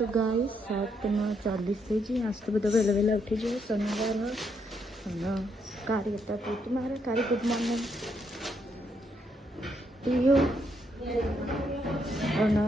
तो गाइस 7:40 થઈ ગઈ. આજ તો બધા વહેલા વહેલા ઉઠી જાય. શનિવાર હોય અને કાર્ય હતા તો મારે કાર્ય ગુડ મોર્નિંગ પીયું અને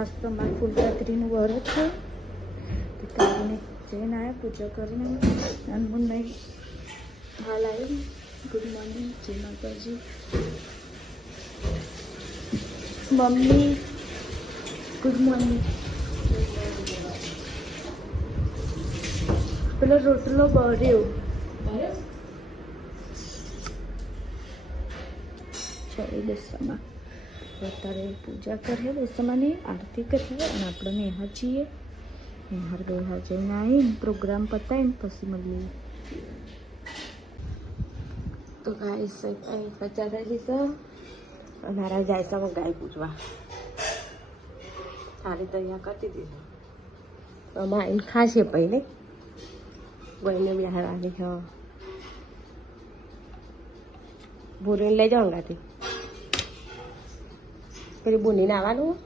આજ તો મારે ફૂલરાત્રીનું વ્રત છે તો કાર્યને જઈને આવ્યા પૂજા કરીને અનમુન હાલ આવી. ગુડ મોર્નિંગ જય માતાજી. Mummy good morning. પેલો રોટલો બળ્યો ચાલો દશામાં અત્યારે પૂજા કરીએ, દશામાની આરતી કરીએ અને આપણે નેહા છીએ. નેહાર બેહાર જઈને આવીને પ્રોગ્રામ પતાવીને પછી મળીએ. તો ગાય પચાસ છે મારા જાય છે ગાય પૂજવા સારી તૈયાર કરતી દીધું અમારી ખાશે પહેલે ગઈને બિહારવાની છે. બોરીને લઈ જાઓ ગાતી પેલી બોલીને આવવાનું.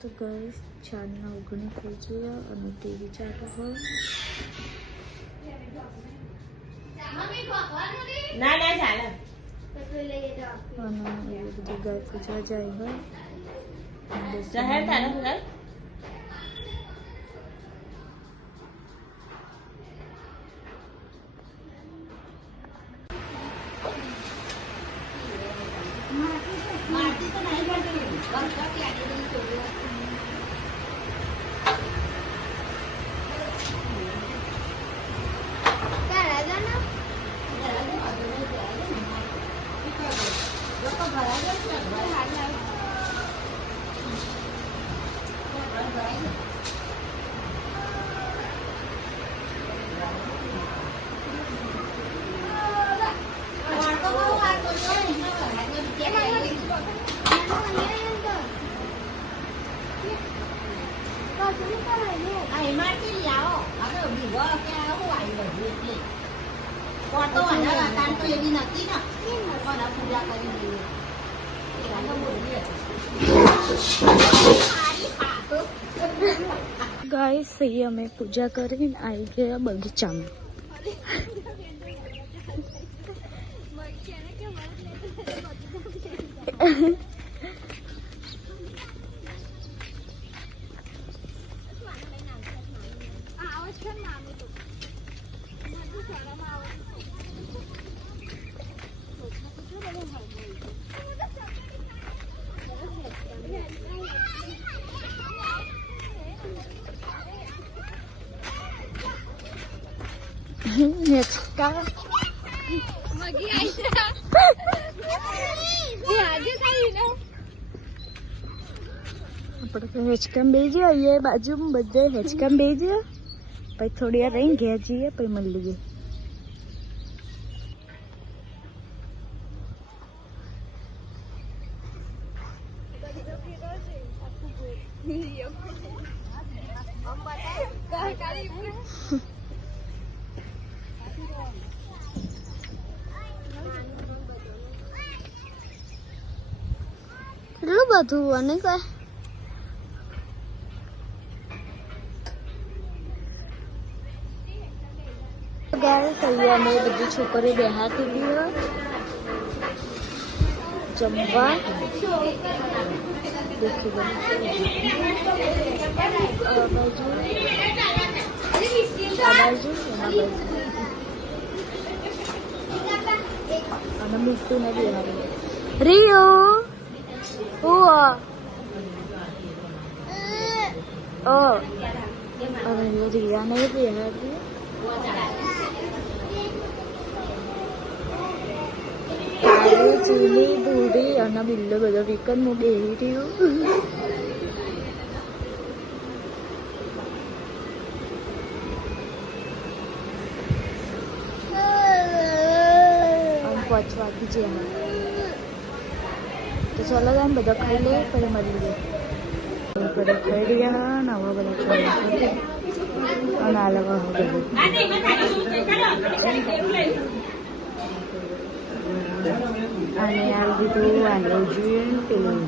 તો ગાઈસ 4:19 થઈ ગયા અને ટીવી ચાલુ હોય. અને એ બધી ગાય પૂજા જાય હોય. ગાઈસ અહીં અમે પૂજા કરીને આવી ગયા બગીચામાં. આપણે હેચકામ બે જઈએ બાજુમાં બધે હેચકામ બે જઈએ પછી થોડી વાર રહીને ઘેર જઈએ પછી મળીએ. કેટલું બધું અને કઈ અમે બધી છોકરીઓ બેહાતી હતી જમવા. અને મીઠું ને બેહારી રિયો અને રિયા ને બેહારી. ચીલી બુડી અને બિલ્લો બધો વિકન હું બેહી રહ્યું. પહોંચવાથી જે તો ચાલો આમ બધા ખાઈ લે પછી મળી જાય. બધા ખાઈ રહ્યા ને આવા બધા અને આ લગા અને આ લીધું આને જોઈએ પેલું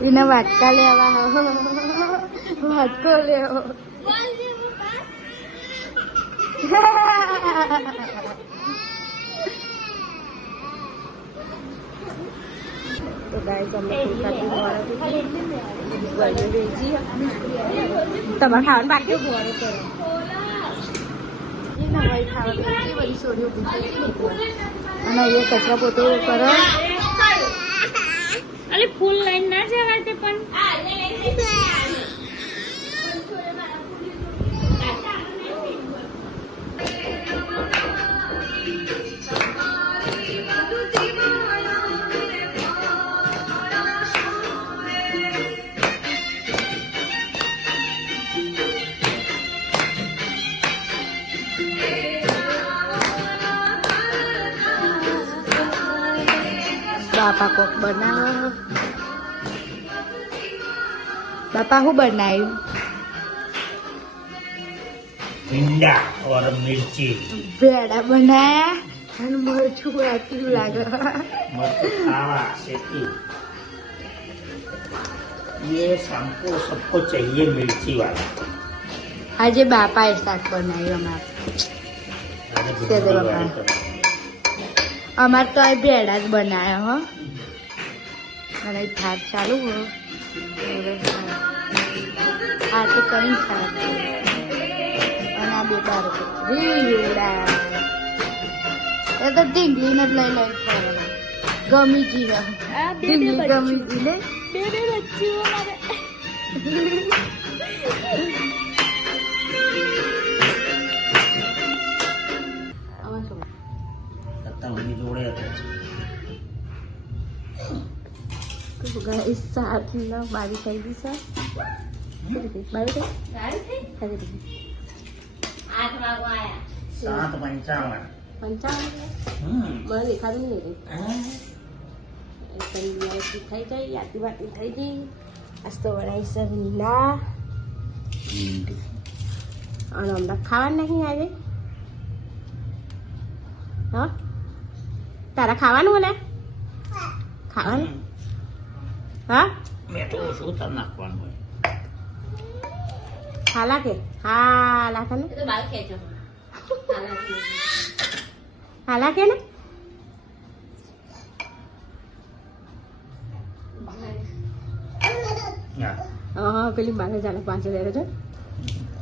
એના વાટકા લેવા વાટકો લેવો તો ગાઈસ અમે તમારે ખાવાનું બાકી અને અહીંયા કચરા પોતે કરો અરે ફૂલ લાઈન ના જવાય તે પણ બાપા કોક બનાવો બાપા શું બનાવ્યું ભીંડા और मिर्ची ભેડા બનાયા અને મરચું આટલું લાગે मस्त खावा सेकी ये हमको सबको चाहिए मिर्ची वाला આજે બાપાએ શાક બનાવ્યું અમારે તો આ ભેડા જ બનાવ્યા હો અને થાક ચાલુ હો આ તો કઈ શાક અને આ બેટા રીવડા એ તો ઢીંગલીને જ લઈ લઈ ફરવા ગમીજી ઢીંગલી ગમીજી ને બે બચ્ચીઓ મારે ગાઈસ સાતના બારી થઈ ગઈ છે બારી થઈ 7:55 મને દેખાતું નહીં થઈ જાય યાદી વાતી થઈ ગઈ આજ તો વડાઈ છે રીંગણા અને હમણાં ખાવાનું નહીં આજે હા તારા ખાવાનું ને ખાવાનું હા મેં તો શું તર નાખવાનું હોય હાલા કે હાલા કે ને તો બાલ ખેંચો હાલા કે ને હા પેલી બાલે ચાલે 5 લેરે છે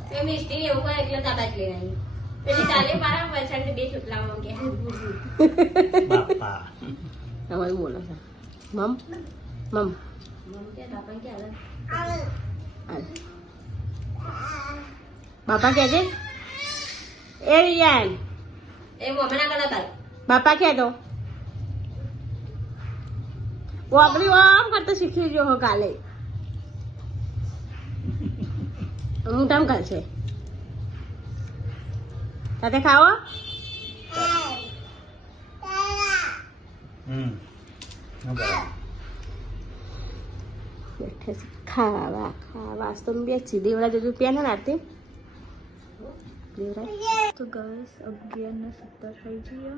તે મિસ્ટી એવું કરે એટલે તાતા જ લેવાની પેલી ચાલે મારા વચન બે છુટલા માંગે બાપા તમારે બોલો છે મમ મમ મમ કે બાપા કે આલે બાપા કે છે એ રિયાન એ મોમના કલા તાલ બાપા કે તો ઓ આપણી આમ કરતા શીખી ગયો હો કાલે હું કામ કરશે સાથે ખાવો બેઠે છે ખાવા ખાવા આજ તો બેસી દેવરા જજુ પેન નાતી દેવરા તો ગર્લ્સ 11:17 થઈ ગયો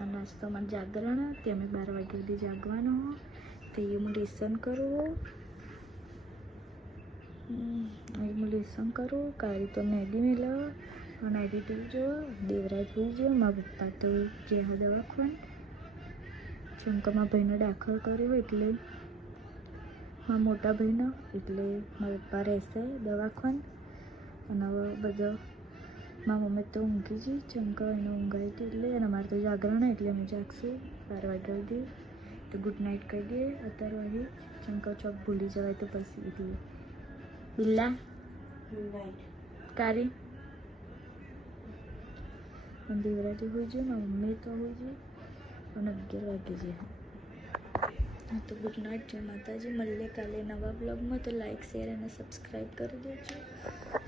અને આજ તો અમારે જાગરણ તે અમે 12 વાગ્યા સુધી જાગવાનો તે હું લેસન કરું લેસન કરું કાલે તો મેગી મેલો અને એડિટિંગ જો દેવરાજ હોઈ ગયો મારા પપ્પા તો જે દવાખાન ચંકામાં ભાઈને દાખલ કર્યો એટલે મારા મોટા ભાઈને એટલે મારા પપ્પા રહેશે દવાખાન અને હવે બધો મારા મમ્મી તો ઊંઘી ગઈ ચંકા એને ઊંઘાઈ હતી એટલે અને મારે તો જાગરણ એટલે અમે જાગશું 12 વાગ્યા સુધી તો ગુડ નાઇટ કહી દઈએ અત્યારે વાગી ચંકા ચોક ભૂલી જવાય તો પછી એટલે બિલ્લા કારી અને દેવરાજી હોઈ જાય મારી મમ્મી તો હોઈ જાય અને 11 વાગે છે હા તો ગુડ નાઇટ જય માતાજી મળીએ કાલે નવા બ્લોગમાં તો લાઈક શેર અને સબસ્ક્રાઈબ કરી દેજો